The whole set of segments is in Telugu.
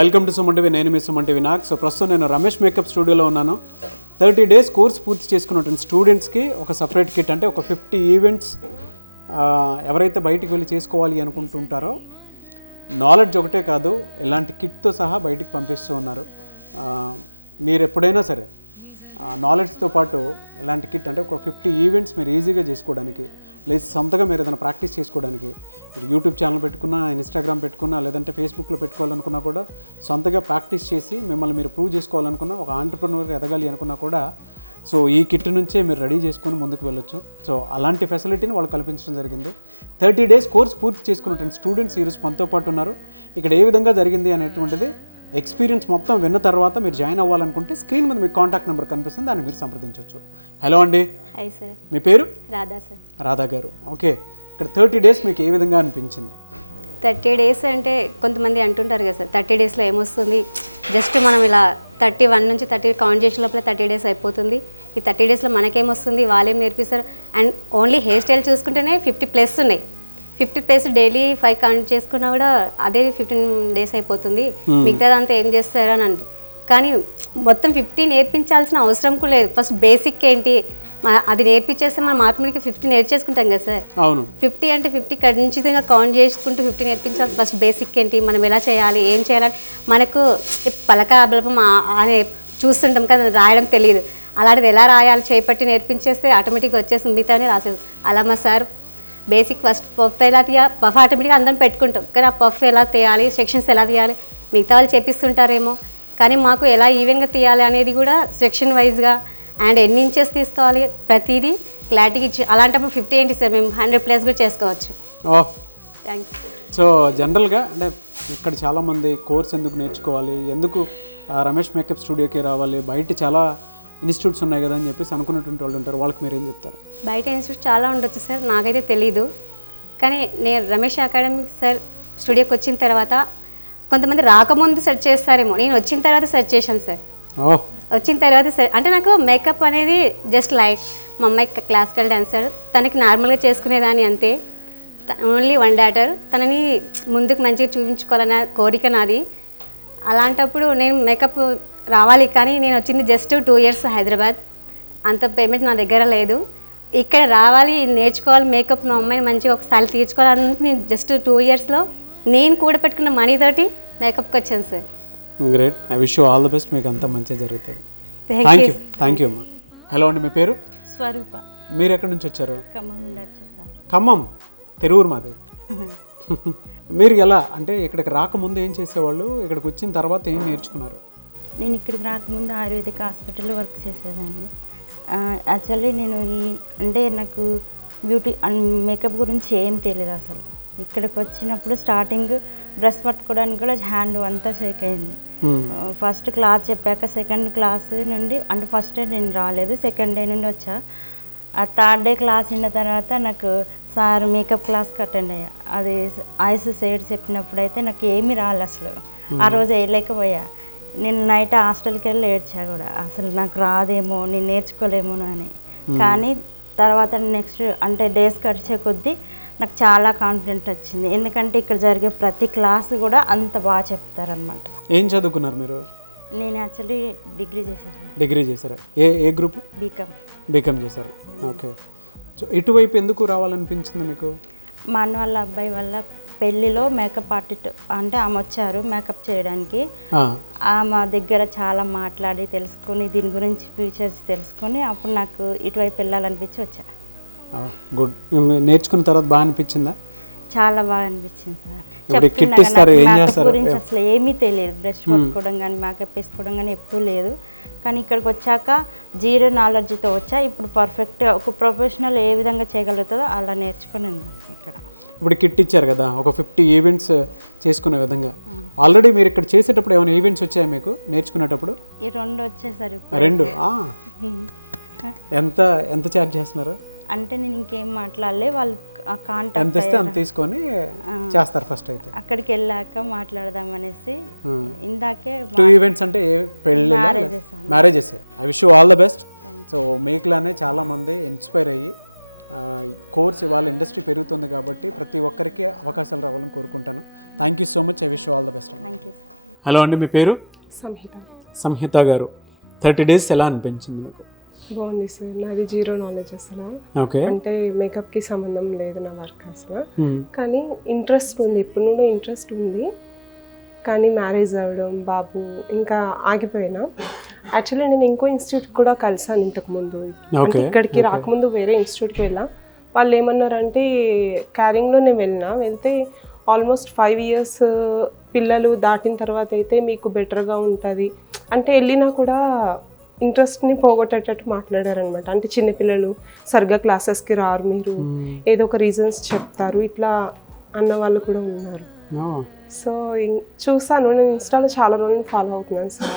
Welcome to SumanTv. నేను మీ SumanTv నాగ్. సో ప్రస్తుతం నేను రమేష్ మేకప్ స్టూడియోలో ఉన్నాను. 30 days కోర్స్ పూర్తి చేసుకున్నటువంటి స్టూడెంట్స్కి ఒక సపరేట్ కిట్, అంటే ఒక 50 ఈవెంట్స్ ఎవరైతే బయటికి వెళ్ళి చేసుకోవాలి అనుకుంటుంటారో నాలెడ్జ్ ఒకటే కాదు, ఇలాంటి కిట్తో సహా బయటికి పంపిస్తూ ఉన్నారు. మీరు ఎప్పుడైనా సరే నాలెడ్జ్తో పాటు ఇలాంటి కిట్, అంటే ఒక 50 ఈవెంట్స్ మీరు ఈజీగా చేసుకోవడానికి, లేదా సొంతగా మీరు ఏదైనా ప్రాక్టీస్ చేసుకోవడానికి, మీరు యూట్యూబ్ ఛానల్ పెట్టుకున్నా, ఇన్స్టాగ్రామ్ పెట్టుకున్నా, లేదంటే ఫేస్బుక్లో పెట్టుకోవాలనుకున్నా కూడా, సొంతగా ప్రాక్టీస్ చేసి మిమ్మల్ని మీరు ప్రూవ్ చేసుకోవాలనుకున్నా, ఒక ఆంటర్ప్రెన్యూర్గా ఎదగాలి అనుకున్నా కూడా, సో ఈ కిట్ నుంచే మీరు రెడీ చేసుకొని ముందుకు వెళ్ళొచ్చు. సో అలాంటి ఫెసిలిటీని వాళ్ళు కల్పించడం జరిగింది. 30 days కోర్స్ పూర్తి చేసుకున్నటువంటి స్టూడెంట్స్ ఈరోజు మనతో పాటు ఉన్నారు. ఇక్కడ ఏ విధంగా జరిగింది అనేటువంటిది ఎక్స్పీరియన్స్ మొత్తం విన్న తర్వాత మీరు జాయిన్ అవ్వాలనుకుంటే స్క్రీన్ మీద మీకు కాంటాక్ట్ నెంబర్ కనిపిస్తుంది, దాన్ని మీరు సంప్రదించవచ్చు. హలో అండి. Hi sir. మీ పేరు? రాధా సార్. రాధా గారు. ఓకే, ఇక్కడ 30 days మీకు ఏ విధంగా అనిపించింది? 30 days అంటే కొంతమంది అంటుంటారు కదా సార్, 30 daysలో ఏమొస్తుంది, జస్ట్ మనం ఇలా 31 నుంచి 30 కౌంట్ చేసే లోపల 30 days అయిపోతుంది. ఈ 30 daysలో మనకేమొస్తుంది, వాళ్ళేం నేర్పిస్తారు. అండ్ ఓన్లీ హెయిర్ స్టైల్ చూసుకుంటేనే 50+ ఉన్నాయి. 50+ డైలీ 5 కౌంట్ చేసుకున్నా కూడా అదే 15 days అయిపోతుంది. మిగతాదంతా ఏం చేస్తారు అని అంటారు. కానీ మొత్తం 50 నేర్పించాల్సిన అవసరం కూడా లేదు. ఫస్ట్ బేసిక్ ఏంటి అది నేర్పించేస్తే మనం ఆటోమేటిక్గా 50 నేర్చేసుకుంటాం కదా సార్. అవును. 50 అంటే 50 ఖచ్చితంగా కౌంట్ చేసుకుంటూ 50 నేర్పించాలి. ఫస్ట్ బేసిక్ ఏంటి, మనం ఎలా చేయాలి, ఏం చేయాలని మనకు పలక బలపం అని చూస్తుంటాం కదా, రాయడం తెలియదు. అలాంటిది ఎలా రాయాలి చేపట్టి నేర్పించేస్తే ఆటోమేటిక్గా వచ్చేస్తుంది, మిగతానే రాసేది. అలా మా సార్ బేసిక్ ఫస్ట్ పఫ్ ఎలా తీయాలి, పఫ్ ఆటోమేటిక్గా అందరం పెట్టుకుంటాం, కానీ ఆ పఫ్ ఎలా తీయాలి, సెక్షన్స్ ఎలా తీయాలి మిగతా వాళ్ళు చెప్పిస్తుంటారేమో, కానీ మాకు ఎలా ఈవెన్గా తీయాలి అనేది కూడా సెక్షన్ వైజ్గా అండ్ ఎన్ని ఇంచెస్ తీసుకోవాలి ప్రతిదీ క్లారిటీకి ఇచ్చి, అలాంటప్పుడు 50 ఏంటి సార్, మేము 100+ కూడా చేసుకోవచ్చు. థ్యాంక్స్. సో జనరల్గా అంటే ఇక్కడ చాలామంది కోర్స్ ఎందుకు నేర్చుకోవాలి, ఎందుకు రమేష్ మేకప్ స్టూడియోకి రావాలి, బయట చాలా ఇన్స్టిట్యూట్స్ ఉన్నాయి కదా అని చెప్పేసి అనుకున్నటువంటి వాళ్ళు ఉంటారు. వాళ్ళకి మీరు ఏం చెప్తారు? బయట ఇన్స్టిట్యూట్ చాలా ఉండొచ్చు సార్, నాకైతే తెలీదు. కానీ నేను రమేష్ అకాడమిక్ సార్ స్టూడియోకి వచ్చిన తర్వాత కొంతమంది రాకముందు సెర్చ్ చేస్తారేమో, నేను వచ్చిన తర్వాత సెర్చ్ చేశాను సార్. వచ్చిన తర్వాత అంటే నాకు మేకప్ అనేది జస్ట్ లైట్, మా అమ్మాయి క్లాసికల్ డాన్సర్, తనకి నార్మల్గా చేసుకునేదాన్ని అంతే. ఓన్లీ 1 daughter, తనని ముందుకు మంచిగా చూపించుకోవాలన్న కోరిక నాది. అలాంటప్పుడు నేను మేకప్ రావాలి, కానీ నేను వచ్చింది జస్ట్ 2 years హైదరాబాద్, అంత పేమెంట్ నా దగ్గర లేదు. ఇక్కడ రావాలి, నేర్చుకోవాలి మేకప్, మా అమ్మాయిని మంచిగా ఒకసారి తీర్చుకోవాలన్నది నేను జస్ట్ 2 yearsలో నేను కూడా పెట్టుకున్న మనీ తోటి మేకప్కి వచ్చాను sir. Great. I wish you all the best. మీకు అంతా మంచిగా జరుగుతుంది. థ్యాంక్ యూ అమ్మా. హలో అండి, మీ పేరు? స్వరూప. మీరు ఎక్కడి నుంచి వచ్చారు? ఖమ్మం నుండి వచ్చేసారు. ఖమ్మం, తిరువురు మాది. మీరు ఎలా అంటే ఇక్కడికి రాకముందు ఏం చేసేవాళ్ళు, ఇక్కడికి వచ్చిన తర్వాత ఏం నేర్చుకున్నారు? నేను ఇక్కడికి రాకముందు ఆయుర్వేదిక్ హాస్పిటల్లో వర్క్ చేసేదాన్ని. యాక్చువల్లీ నేను అంటే నాకు బ్యూటీ అండ్ మేకప్ గురించి ఏం తెలియదు అసలు. ఇక్కడికి వచ్చినప్పుడు స్టార్టింగ్ బ్రష్ పట్టుకోవడానికి కూడా హ్యాండ్ అంతా షేక్ అయింది. ఫస్ట్ క్లాస్ చెప్పాక సెకండ్ క్లాస్ నుండి, అంటే ఫస్ట్ డే నేను రాలేదు, సెకండ్ డే నుండి వచ్చా. ఆ థర్డ్ డే క్లాస్ అయిన తర్వాత నాకు సార్ మేకప్ క్లాస్కి అటెండ్ అయ్యా. అది ఐస్ షేడ్ చెప్పినప్పుడు అయితే నాకు ఏమీ రాలేదు అసలు. ఆ రోజు వేయలేకపోయా. నేను నైట్ హాస్టల్కి వెళ్ళి ఏడ్చా కూడా, అసలు నాకు రాదేమో, నేను నేర్చుకోలేమో అని. కానీ తర్వాత నెక్స్ట్ అంటే డేస్ గడిచే కొద్దీ నాకు చాలా కాన్ఫిడెంట్ వచ్చింది. ఎందుకంటే ఇక్కడ జరిగే ప్రతి క్లాస్ కూడా అంత బాగా చెప్తారనమాట. ఏం చదువుకున్నారు మీరు? నేను యాక్చువల్లీ డిగ్రీ చేసేసాను. డిగ్రీ చేశారా? ఏ గ్రూప్? బీకామ్ చేశారు. ఓకే. సో ఇటువైపు ఎందుకు రావాలనిపించింది మీకు? మా అన్న వాళ్ళ అబ్బాయి వల్ల పెళ్ళిలో మేకప్ ఆర్టిస్ట్ అంటే ఆమె వచ్చారు మేకప్ చేయడానికి. ఆమె దగ్గర చాలా మాట్లాడి తెలుసుకొని దీని గురించి ఫ్యూచర్స్ తెలుసుకొని అప్పుడు నాకు ఇటువైపు వెళ్ళాలనిపించి వచ్చా. గుడ్. నేర్చుకున్న తర్వాత బాగా అనిపించిందా? చాలా బాగా అనిపించింది సార్. మేకప్ గురించి అసలు ఏమీ తెలియదు, బ్రష్ కొట్టుకోవడం కానీ మేకప్ వేసుకోవడం కానీ ఎప్పుడూ లేదు. కానీ ఇక్కడికి వచ్చాక జీరో నాలెడ్జ్తో వచ్చా. ఇప్పుడు పర్ఫెక్ట్గా ఒక ప్రొఫెషనల్ ఏ విధంగా చేయగలుగుతుందో అలా నేర్చుకుని ఉన్నాను ఇక్కడ. ఇప్పుడు కిట్ ఇచ్చారు కదా, ఒక 50 ఈవెంట్స్ చేసుకునే విధంగా. ఆల్రెడీ మీరు ఇక్కడ చేసేటప్పుడు ఏమైనా ఈవెంట్స్ వచ్చాయా మీకు నేర్చుకునేటప్పుడు? ఈ 2 వచ్చేసారు. 2? ఎంత ఎంత ఛార్జ్ చేస్తున్నారు? అంటే నేను ఇంకేం మాట్లాడలే, వాళ్ళు కాంటాక్ట్ ఎంత ఇస్తే అంత తీసుకొని చేస్తారు ఫస్ట్. అయితే అక్కడికి వెళ్ళాక మాట్లాడదాం అనేసి ఇందాకే 2 ఈవెంట్స్ అంటే పెళ్ళి marriages. I wish you all the best. So మీకులానే చాలామంది ఇన్స్పైర్ అయ్యి కోర్స్ ఇవాళ ఇండస్ట్రీ పెరుగుతుంది కాబట్టి ప్రతి ఒక్కరికి అవకాశాలు రావాలని కోరుకుంటాను. Thank you so much. I wish you all the best. Hello అండి, మీ పేరు? సంహిత గారు. 30 days ఎలా అనిపించింది మీకు? బాగుంది సార్. నాది జీరో నాలెడ్జ్ అసలు. ఓకే. అంటే మేకప్కి సంబంధం లేదు నా వర్క్ అసలు. కానీ ఇంట్రెస్ట్ ఉంది, ఇప్పుడు నుండి ఇంట్రెస్ట్ ఉంది. కానీ మ్యారేజ్ అవ్వడం, బాబు, ఇంకా ఆగిపోయినా. యాక్చువల్లీ నేను ఇంకో ఇన్స్టిట్యూట్ కూడా కలిసాను ఇంతకుముందు. అంటే ఇక్కడికి రాకముందు వేరే ఇన్స్టిట్యూట్కి వెళ్ళా. వాళ్ళు ఏమన్నారంటే క్యారింగ్లో నేను వెళ్తే ఆల్మోస్ట్ 5 years పిల్లలు దాటిన తర్వాత అయితే మీకు బెటర్గా ఉంటుంది అంటే వెళ్ళినా కూడా ఇంట్రెస్ట్ని పోగొట్టేటట్టు మాట్లాడారనమాట. అంటే చిన్నపిల్లలు సరిగ్గా క్లాసెస్కి రారు, మీరు ఏదో ఒక రీజన్స్ చెప్తారు, ఇట్లా అన్న వాళ్ళు కూడా ఉన్నారు. సో చూసాను, నేను ఇన్స్టాలో చాలా రోజులు ఫాలో అవుతున్నాను సార్.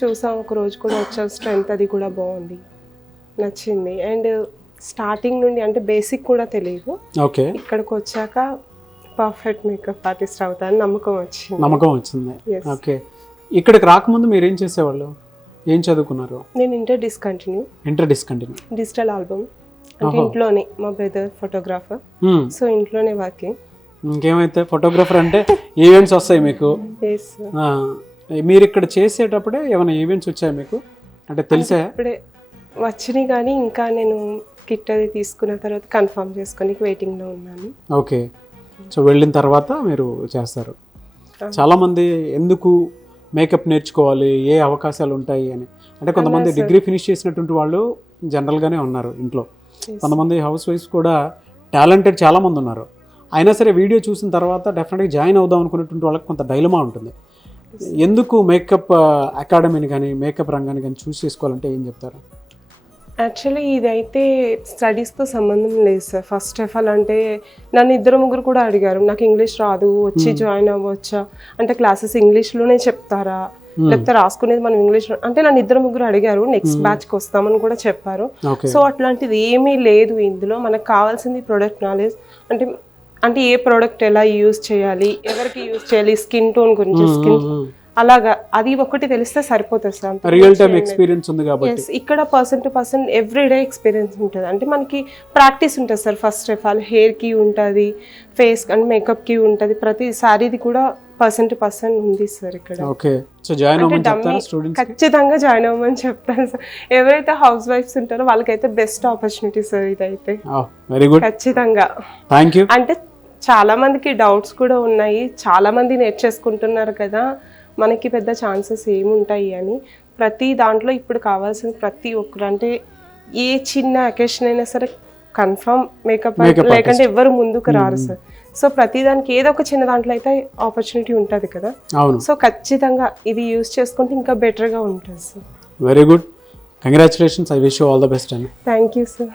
చూసాను, ఒక రోజు కూడా వచ్చే స్ట్రెంత్ అది కూడా బాగుంది, నచ్చింది. అండ్ స్టార్టింగ్ నుండి అంటే బేసిక్ కూడా తెలియదు, ఇక్కడికి వచ్చాక పర్ఫెక్ట్ మేకప్ ఆర్టిస్ట్ అవుతాను నమ్మకం వచ్చింది. ఓకే. ఇక్కడికి రాకముందు మీరు ఏం చేసేవాళ్ళు, ఏం చదువుకున్నారు? నేను ఇంటర్ డిస్కంటిన్యూ డిజిటల్ ఆల్బమ్. అంటే ఇంట్లోనే, మా బ్రదర్ ఫోటోగ్రాఫర్, సో ఇంట్లోనే వర్కింగ్. ఇంకేమైతే ఫోటోగ్రాఫర్ అంటే ఈవెంట్స్ వస్తాయి మీకు. మీరు ఇక్కడ చేసేటప్పుడే ఏమైనా ఈవెంట్స్ వచ్చాయి మీకు అంటే తెలిసా? ఇప్పుడే వచ్చినాయి, కానీ ఇంకా నేను కిట్ అది తీసుకున్న తర్వాత కన్ఫర్మ్ చేసుకొని వెయిటింగ్లో ఉన్నాను. ఓకే. సో వెళ్ళిన తర్వాత మీరు చేస్తారు. చాలామంది ఎందుకు మేకప్ నేర్చుకోవాలి, ఏ అవకాశాలు ఉంటాయి అని. అంటే కొంతమంది డిగ్రీ ఫినిష్ చేసినటువంటి వాళ్ళు జనరల్గానే ఉన్నారు ఇంట్లో, కొంతమంది హౌస్ వైఫ్స్ కూడా టాలెంటెడ్ చాలామంది ఉన్నారు. అయినా సరే వీడియో చూసిన తర్వాత డెఫినెట్గా జాయిన్ అవుదాం అనుకునేటువంటి వాళ్ళకి కొంత డైలమా ఉంటుంది. ఎందుకు మేకప్ అకాడమీని కానీ మేకప్ రంగాన్ని కానీ చూస్ చేసుకోవాలంటే ఏం చెప్తారు? యాక్చువల్లీ ఇదైతే స్టడీస్తో సంబంధం లేదు సార్. ఫస్ట్ ఆఫ్ ఆల్ అంటే నన్ను 2-3 కూడా అడిగారు, నాకు ఇంగ్లీష్ రాదు, వచ్చి జాయిన్ అవ్వచ్చా అంటే క్లాసెస్ ఇంగ్లీష్లోనే చెప్తారా లేకపోతే రాసుకునేది మనం ఇంగ్లీష్ అంటే నన్ను 2-3 అడిగారు. నెక్స్ట్ బ్యాచ్కి వస్తామని కూడా చెప్పారు. సో అట్లాంటిది ఏమీ లేదు ఇందులో. మనకు కావాల్సింది ప్రొడక్ట్ నాలెడ్జ్. అంటే ఏ ప్రోడక్ట్ ఎలా యూజ్ చేయాలి, ఎవరికి యూజ్ చేయాలి, స్కిన్ టోన్ గురించి, అలాగా అది ఒకటి తెలిస్తే సరిపోతుంది సార్. రియల్ టైం ఎక్స్పీరియన్స్ ఉంది కాబట్టి ఇక్కడ person to person everyday experience ఉంటుంది. అంటే మనకి ప్రాక్టీస్ ఉంటుంది సార్. ఫస్ట్ ఆఫ్ ఆల్ హెయిర్కి ఉంటుంది, ఫేస్ అండ్ మేకప్కి ఉంటుంది, ప్రతి సారీది కూడా పర్సన్ టు పర్సన్ ఉంది సార్ ఇక్కడ. ఖచ్చితంగా జాయిన్ అవ్వమని చెప్తాను సార్. ఎవరైతే హౌస్ వైఫ్స్ ఉంటారో వాళ్ళకైతే బెస్ట్ ఆపర్చునిటీ సార్ ఇదైతే. ఖచ్చితంగా. అంటే చాలా మందికి డౌట్స్ కూడా ఉన్నాయి, చాలా మంది నేర్చేసుకుంటున్నారు కదా, మనకి పెద్ద ఛాన్సెస్ ఏముంటాయి అని. ప్రతి దాంట్లో ఇప్పుడు కావాల్సిన ప్రతి ఒక్కరు అంటే ఏ చిన్న అకేషన్ అయినా సరే కన్ఫర్మ్ మేకప్ లేకంటే ఎవరు ముందుకు రారు సార్. సో ప్రతి దానికి ఏదో ఒక చిన్న దాంట్లో అయితే ఆపర్చునిటీ ఉంటుంది కదా. సో ఖచ్చితంగా ఇది యూజ్ చేసుకుంటే ఇంకా బెటర్గా ఉంటుంది sir. Very good, congratulations. I wish you all the best అండి. Thank you sir.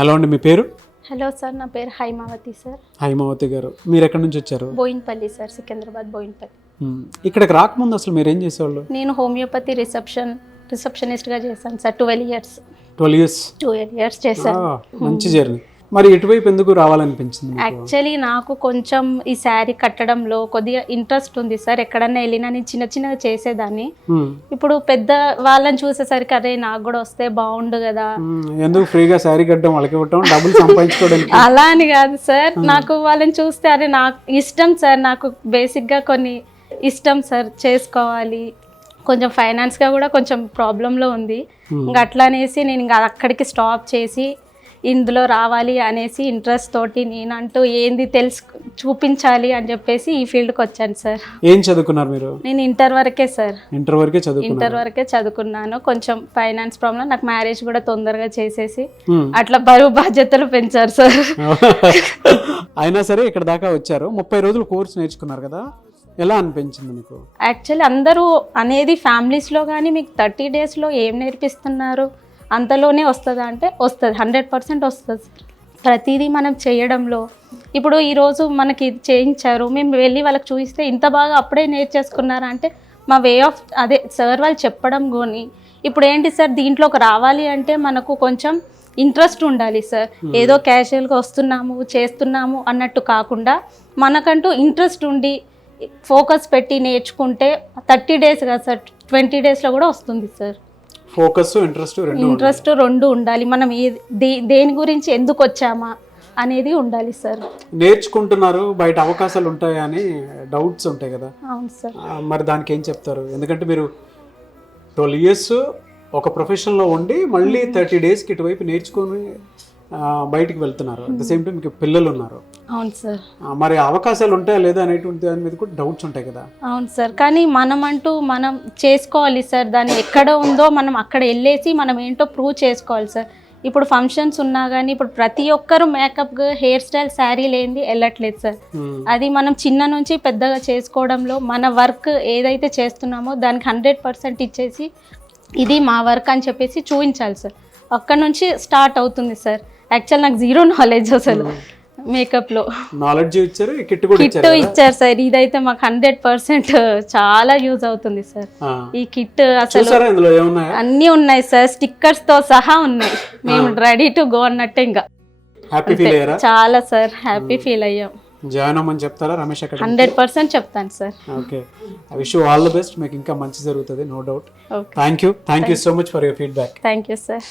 హలో అండి, మీ పేరు? హలో సార్, నా పేరు హైమావతి సార్. హైమావతి గారు, మీరు ఎక్కడి నుంచి వచ్చారు? బోయిన్పల్లి సార్, సికింద్రాబాద్ బోయిన్పల్లి. ఇక్కడికి రాకముందు అసలు మీరు ఏం చేసేవాళ్ళు? నేను హోమియోపతి రిసెప్షనిస్ట్గా చేశాను సార్. 12 years చేశాను. మంచి జర్నీ. మరి ఇటువైపు ఎందుకు రావాలనిపించింది? యాక్చువల్లీ నాకు కొంచెం ఈ శారీ కట్టడంలో కొద్దిగా ఇంట్రెస్ట్ ఉంది సార్. ఎక్కడన్నా వెళ్ళినా నేను చిన్నగా చేసేదాన్ని. ఇప్పుడు పెద్ద వాళ్ళని చూసేసరికి అరే నాకు కూడా వస్తే బాగుండు కదా, ఎందుకు ఫ్రీగా శారీ కట్టడం వాళ్ళకి ఇవ్వటం, డబ్బులు సంపాదించుకోవడానికి అలా అని కాదు సార్. నాకు వాళ్ళని చూస్తే అరే నాకు ఇష్టం సార్, నాకు బేసిక్గా కొన్ని ఇష్టం సార్ చేసుకోవాలి. కొంచెం ఫైనాన్స్గా కూడా కొంచెం ప్రాబ్లంలో ఉంది. ఇంకా అట్లా అనేసి నేను ఇంకా అక్కడికి స్టాప్ చేసి ఇందులో రావాలి అనేసి ఇంట్రెస్ట్ తోటి నేనంటూ ఏంది చూపించాలి అని చెప్పేసి ఈ ఫీల్డ్కి వచ్చాను సార్. ఏం చదువుకున్నారు మీరు? నేను ఇంటర్ వరకే సార్. ఇంటర్ వరకే చదువుకున్నాను. కొంచెం ఫైనాన్స్ ప్రాబ్లం, నాకు మ్యారేజ్ కూడా తొందరగా చేసేసి అట్లా బరువు బాధ్యతలు పెంచారు సార్. అయినా సరే ఇక్కడ దాకా వచ్చారు. 30 రోజులు కోర్స్ నేర్చుకున్నారు కదా, ఎలా అనిపించింది మీకు? యాక్చువల్లీ అందరూ అనేది ఫ్యామిలీస్లో కానీ మీకు 30 డేస్లో ఏం నేర్పిస్తున్నారు అంతలోనే వస్తుందా అంటే వస్తుంది, 100% వస్తుంది సార్. ప్రతిదీ మనం చేయడంలో ఇప్పుడు ఈరోజు మనకి ఇది చేయించారు, మేము వెళ్ళి వాళ్ళకి చూపిస్తే ఇంత బాగా అప్పుడే నేర్చేసుకున్నారా అంటే మా వే ఆఫ్ అదే సార్ వాళ్ళు చెప్పడం కానీ. ఇప్పుడు ఏంటి సార్, దీంట్లోకి రావాలి అంటే మనకు కొంచెం ఇంట్రెస్ట్ ఉండాలి సార్. ఏదో క్యాజువల్గా వస్తున్నాము చేస్తున్నాము అన్నట్టు కాకుండా మనకంటూ ఇంట్రెస్ట్ ఉండి ఫోకస్ పెట్టి నేర్చుకుంటే 30 డేస్ కదా సార్, 20 డేస్లో కూడా వస్తుంది సార్. ఫోకస్ ఇంట్రెస్ట్ రెండు ఉండాలి. మనం దేని గురించి ఎందుకు వచ్చామా అనేది ఉండాలి సార్. నేర్చుకుంటున్నారు, బయట అవకాశాలు ఉంటాయా అని డౌట్స్ ఉంటాయి కదా. అవును సార్. మరి దానికి ఏం చెప్తారు? ఎందుకంటే మీరు 12 years ఒక ప్రొఫెషన్లో ఉండి మళ్ళీ 30 డేస్కి ఇటువైపు నేర్చుకొని బయటికి వెళ్తున్నారు. అట్ ద సేమ్ టైం మీకు పిల్లలు ఉన్నారు. అవును సార్. మరి అవకాశాలు ఉంటాయా లేదా అనేటువంటి దాని మీద కూడా డౌట్స్ ఉంటాయి కదా. అవును సార్, కానీ మనం చేసుకోవాలి సార్. దాన్ని ఎక్కడ ఉందో మనం అక్కడ వెళ్ళేసి మనం ఏంటో ప్రూవ్ చేసుకోవాలి సార్. ఇప్పుడు ఫంక్షన్స్ ఉన్నా కానీ ఇప్పుడు ప్రతి ఒక్కరు మేకప్, హెయిర్ స్టైల్, శారీ లేనిది వెళ్ళట్లేదు సార్. అది మనం చిన్న నుంచి పెద్దగా చేసుకోవడంలో మన వర్క్ ఏదైతే చేస్తున్నామో దానికి 100% ఇచ్చేసి ఇది మా వర్క్ అని చెప్పేసి చూపించాలి సార్. అక్కడ నుంచి స్టార్ట్ అవుతుంది సార్. యాక్చువల్ నాకు 0 నాలెడ్జ్ అసలు మేకప్లో. నాలెడ్జ్ ఇచ్చారు, కిట్ ఇచ్చారు సార్. ఇదైతే మాకు 100% చాలా యూజ్ అవుతుంది సార్. ఈ కిట్ అసలు అన్నీ ఉన్నాయి సార్, స్టిక్కర్స్ తో సహా ఉన్నాయి. మేము రెడీ టు గో అన్నట్టే. ఇంకా చాలా సార్ హ్యాపీ ఫీల్ అయ్యాం. జాయిన్ అవ్వమని చెప్తారా రమేష్ అకాడమీ? 100% చెప్తాను sir. Okay, I wish you all the best. మీకు ఇంకా మంచి జరుగుతుంది, no doubt. Thank you so much for your feedback. Thank you sir.